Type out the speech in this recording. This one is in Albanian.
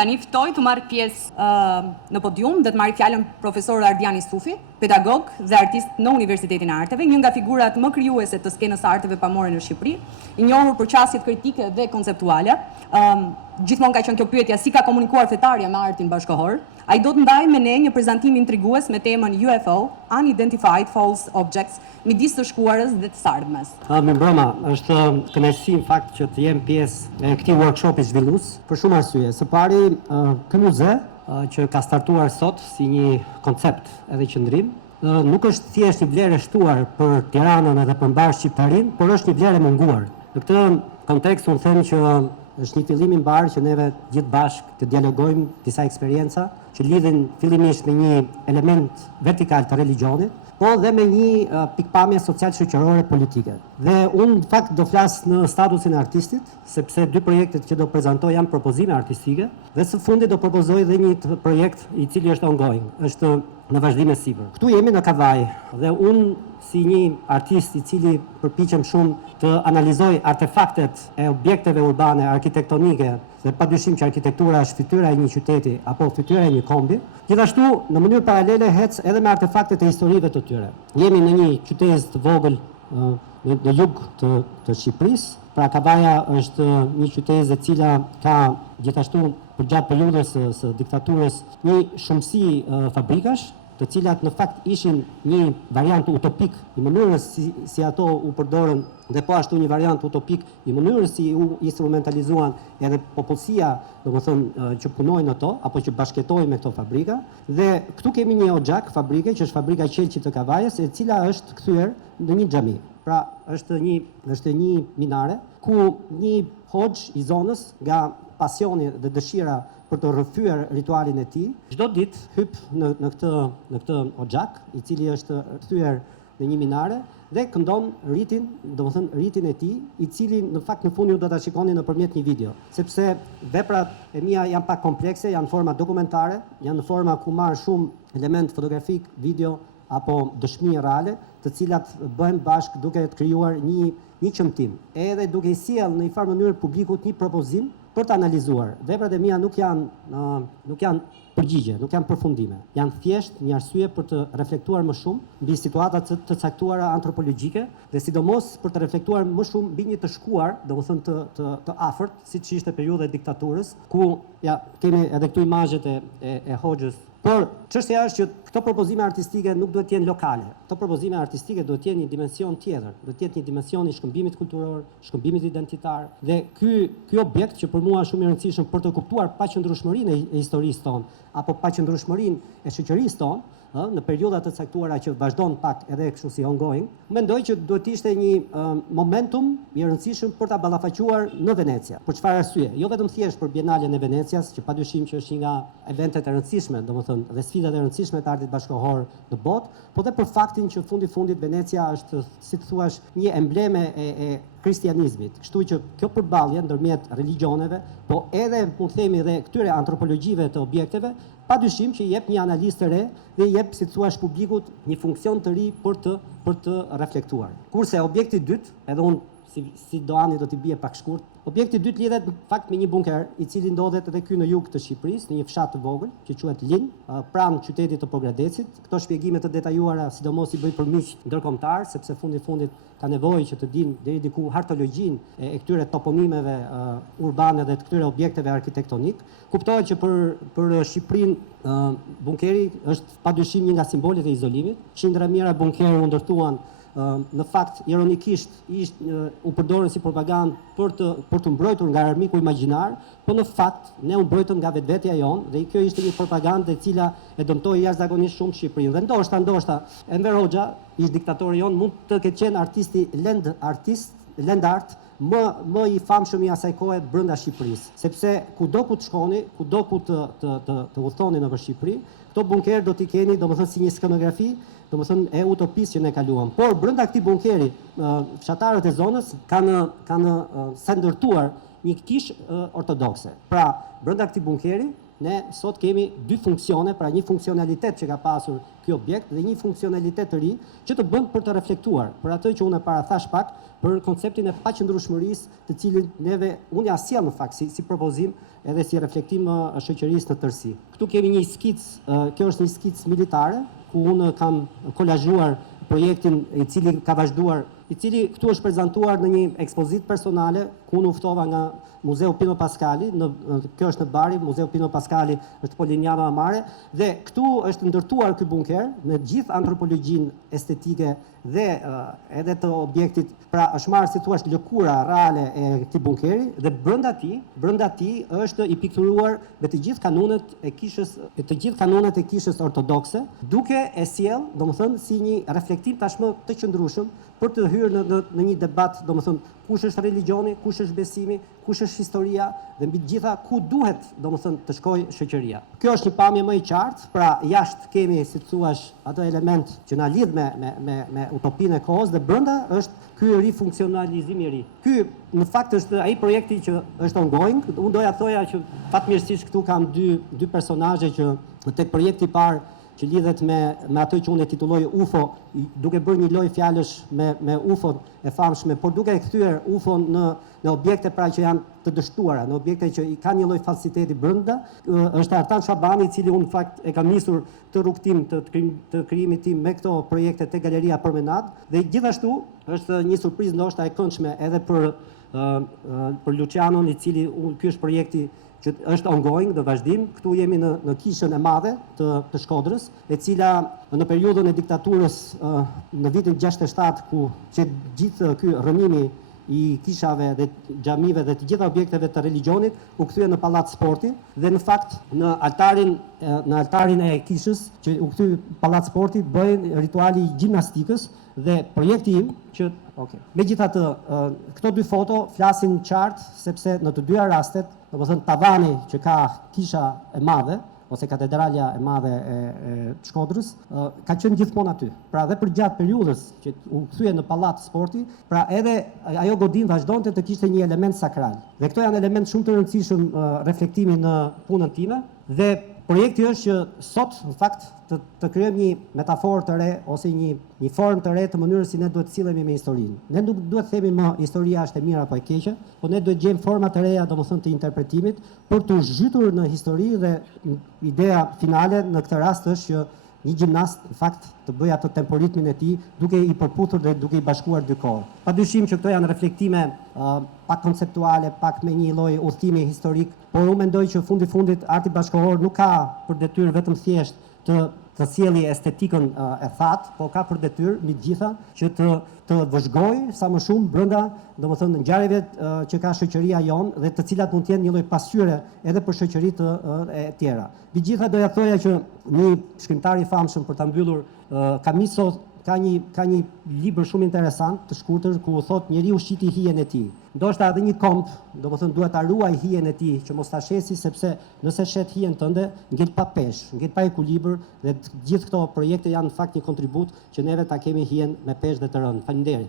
Tani ftoj të marrë pjesë në podium dhe të marrë fjalën profesor Ardiani Sufi, pedagog dhe artist në Universitetin e Arteve, një nga figurat më krijuese të skenës arteve pamore në Shqipëri, i njohur për qasjet kritike dhe konceptuale. Gjithmonë ka qenë kjo pyetja si ka komunikuar fetarja me artin bashkëkohor. Ai do të ndajë me ne një prezantim intrigues me temën UFO, Unidentified False Objects, midis të shkuarës dhe të sardhmes. Me mbrëma, është kënaqësi në fakt që të jem pjesë e këtij workshopi zhvillues për shumë arsye. Së pari, ky muze që ka startuar sot si një koncept edhe qendrim, nuk është thjesht një vlerë e shtuar për Tiranën edhe për mbar shqiptarin, por është një vlerë e munguar. Në këtë kontekst unë them që është një fillim i mbar që neve gjithë bashkë të dialogojmë disa eksperienca që lidhin fillimisht me një element vertikal të religionit, po dhe me një pikpamje social-shoqërore politike. Dhe unë në fakt do flas në statusin e artistit, sepse dy projektet që do prezantoj janë propozime artistike dhe së fundi do propozoj dhe një projekt i cili është ongoing, është në vazhdim e sipër. Këtu jemi në Kavaj dhe unë si një artist i cili përpiqem shumë të analizoj artefaktet e objekteve urbane, arkitektonike, dhe padyshim që arkitektura është fytyra e një qyteti apo fytyra e një kombi, gjithashtu në mënyrë paralele hec edhe me artefaktet e historive të tyre. Jemi në një qytet të vogël në jug të Shqipërisë. Pra Kavaja është një qytet e cila ka gjithashtu përgjatë periudhës së diktaturës një shumësi fabrikash, të cilat në fakt ishin një variant utopik i mënyrës si ato u përdorën dhe po ashtu një variant utopik i mënyrës si u instrumentalizuan edhe popullsia, domethënë që punojnë ato apo që bashkëtojnë me këto fabrika. Dhe këtu kemi një oxhak fabrike që është fabrika Qelçi të Kavajës, e cila është kthyer në një xhami. Pra është një minare ku një hoxh i zonës nga pasioni dhe dëshira për të rrëfyer ritualin e tij, çdo ditë hyp në këtë oxhak, i cili është kthyer në një minare dhe këndon ritin, domethënë ritin e tij, i cili në fakt në fund ju do ta shikoni nëpërmjet një video, sepse veprat e mia janë pak komplekse, janë në forma dokumentare, janë në forma ku marr shumë element fotografik, video apo dëshmi reale, të cilat bëhen bashkë duke të krijuar një qëmtim, edhe duke i sjellë në një farë mënyrë publikut një propozim për të analizuar. Veprat e mia nuk janë përgjigje, nuk janë përfundime. Janë thjesht një arsye për të reflektuar më shumë mbi situata të caktuara antropologjike dhe sidomos për të reflektuar më shumë mbi një të shkuar, domethënë të afërt, siç ishte periudha e diktaturës, ku kemi edhe këtu imazhet e hoxhës. Por çështja është që këto propozime artistike nuk duhet të jenë lokale. Këto propozime artistike duhet të jenë një dimension tjetër, duhet të jetë një dimension i shkëmbimit kulturor, shkëmbimit identitar. Dhe ky objekt që për mua është shumë i rëndësishëm për të kuptuar paqëndrueshmërinë e historisë tonë apo paqëndrueshmërinë e shoqërisë tonë, në periudha të caktuara që vazhdon pak edhe kështu si ongoing, mendoj që duhet të ishte një momentum i rëndësishëm për ta ballafaquar në Venecia. Për çfarë arsye? Jo vetëm thjesht për Bienalen e Venecias, që padyshim që është një nga eventet e rëndësishme, domethënë dhe sfidat e rëndësishme të artit bashkëkohor në botë, por edhe për faktin që fundit Venecia është, si të thuash, një embleme e kristianizmit. Kështu që kjo përballje ndërmjet religioneve, po edhe mund të themi edhe këtyre antropologjive të objekteve, padyshim që jep një analizë të re dhe jep, si thua, publikut një funksion të ri për të reflektuar. Kurse objekti i dytë, edhe unë si Doani do t'i bie pak shkurt, objekti i dytë lidhet në fakt me një bunker i cili ndodhet edhe këtu në jug të Shqipërisë, në një fshat të vogël që quhet Lin, pranë qytetit të Pogradecit. Këto shpjegime të detajuara sidomos i bëj për miq ndërkombëtar, sepse fundit ka nevojë që të dinë deri diku hartologjinë e këtyre toponimeve urbane dhe të këtyre objekteve arkitektonik. Kuptohet që për Shqipërinë bunkeri është padyshim një nga simbolet e izolimit. Qindra mijëra bunkerë u ndërtuan. Në fakt, ironikisht, u përdorën si propagandë për të mbrojtur nga armiku imagjinar, por në fakt ne u mbrojtëm nga vetvetja jonë dhe kjo ishte një propagandë e cila e dëmtoi jashtëzakonisht shumë Shqipërinë. Dhe ndoshta Enver Hoxha, ish diktatori jonë, mund të ketë qenë artisti land art më i famshëm i asaj kohe brenda Shqipërisë, sepse kudo ku të shkoni, kudo ku të udhtoni nëpër Shqipëri, këto bunker do t'i keni, domethënë si një skenografi, domethënë e utopisë që ne kaluam. Por brenda këtij bunkeri, fshatarët e zonës kanë ndërtuar një kishë ortodokse. Pra, brenda këtij bunkeri ne sot kemi dy funksione, pra një funksionalitet që ka pasur ky objekt dhe një funksionalitet të ri që të bën për të reflektuar për atë që unë parathash pak për konceptin e paqëndrueshmërisë, të cilin unë ja sjell në fakt si propozim edhe si reflektim shoqërisë në tërësi. Këtu kemi një skicë, kjo është një skicë militare ku unë kam kolazhuar projektin i cili ka vazhduar, i cili këtu është prezantuar në një ekspozitë personale ku unë uftova nga Muzeu Pino Pascali, kjo është në Bari, Muzeu Pino Pascali është Polignano Amare, dhe këtu është ndërtuar ky bunker me gjithë antropologjinë estetike dhe edhe të objektit, pra është marrë si thua lëkura reale e këtij bunkeri dhe brenda tij është i pikturuar me të gjithë kanonet e kishës ortodokse, duke e sjell, domethënë, si një reflektim tashmë të qëndrueshëm për të hyrë në një debat, domethënë, kush është religioni, kush është besimi, kush është historia dhe mbi të gjitha ku duhet, domethënë, të shkojë shoqëria. Kjo është një pamje më e qartë, pra jashtë kemi, si thuaç, ato element që na lidh me utopinë e kohës dhe brenda është ky rifunksionalizim i ri. Ky në fakt është ai projekti që është ongoing. Unë doja thoja që fatmirësisht këtu kam dy personazhe që tek projekti i parë që lidhet me atë që unë e titulloj UFO, duke bërë një lojë fjalësh me UFO e famshme, por duke e kthyer UFO në objekte pra që janë të dështuara, në objekte që i kanë një lloj falsiteti brenda, është Artan Shabani, i cili unë në fakt e kam nisur të rrugtim të krijimit tim me këto projekte te Galeria Promenade, dhe gjithashtu është një surprizë ndoshta e këndshme edhe për Lucianon, i cili ky është projekti që është ongoing, dhe vazhdim. Këtu jemi në kishën e madhe të Shkodrës, e cila në periudhën e diktaturës në vitin 67, ku që gjithë ky rrënimi i kishave dhe xhamive dhe të gjitha objekteve të religionit u kthye në pallat sporti, dhe në fakt në altarin e kishës që u kthy pallat sporti bëhen rituali i gjimnastikës dhe projekti im që megjithatë këto dy foto flasin qartë sepse në të dyja rastet, domethënë tavani që ka kisha e madhe ose katedralja e madhe e Shkodrës ka qenë gjithmonë aty. Pra dhe për gjatë periudhës që u kthye në pallat sporti, pra edhe ajo godin vazhdonte të kishte një element sakral. Dhe këto janë element shumë të rëndësishëm reflektimi në punën time, dhe projekti është që sot në fakt të krijojmë një metaforë të re ose një formë të re të mënyrës si ne duhet të sillemi me historinë. Ne nuk duhet të themi më historia është e mirë apo e keqe, por ne duhet gjejmë forma të reja, domethënë të interpretimit, për të zhytur në histori, dhe ideja finale në këtë rast është që një gjimnast në fakt të bëjë atë temporitmin e tij duke i përputhur dhe duke i bashkuar dy kohë. Padyshim që këto janë reflektime pak konceptuale, pak me një lloj udhëtimi historik, por unë mendoj që fundit arti bashkëkohor nuk ka për detyrë vetëm thjesht të sjellë estetikën e thatë, por ka për detyrë mbi të gjitha që të vëzhgojë sa më shumë brenda, domethënë ngjarjeve që ka shoqëria jonë dhe të cilat mund të jenë një lloj pasqyre edhe për shoqëritë e tjera. Megjithatë doja thoja që një shkrimtar i famshëm, për ta mbyllur, Camiso, ka një libër shumë interesant të shkurtër ku thotë njeriu shiti hijen e tij. Ndoshta edhe një komp, domethënë duhet ta ruaj hijen e tij që mos ta shesi, sepse nëse shet hijen tënde, ngel pa peshë, ngel pa ekuilibër, dhe gjithë këto projekte janë në fakt një kontribut që neve ta kemi hijen me peshë dhe të rënë. Faleminderit.